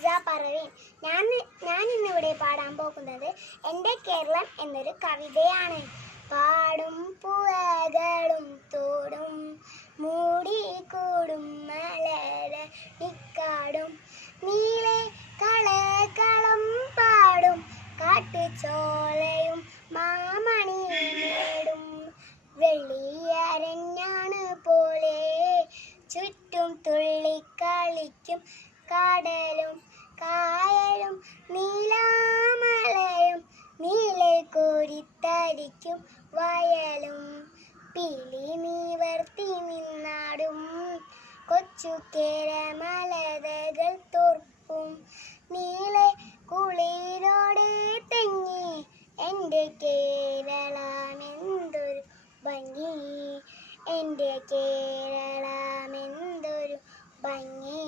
ഹിസ പറവീൻ. ഞാൻ ഇന്നിവിടെ പാടാൻ പോകുന്നത് എൻ്റെ കേരളം എന്നൊരു കവിതയാണ്. പാടും പുഴകളും തോടും മൂടിക്കൂടും മലരണിക്കാടും നീളെ കളകളം പാടും കാട്ടുചോലയും മാമണിമേടും വെള്ളിയരഞ്ഞാണ് പോലെ ചുറ്റും തുള്ളിക്കളിക്കും കടലും കായലും നീലാമലയും നീളെ കോരിത്തരിക്കും വയലും പിലി നിവർത്തി നിന്നാടും കൊച്ചു കേരമലതകൾ തോർപ്പും നീളെ കുളിരോടെ തെങ്ങി എൻ്റെ കേരളമെന്തൊരു ഭംഗി, എൻ്റെ കേരളമെന്തൊരു ഭംഗി.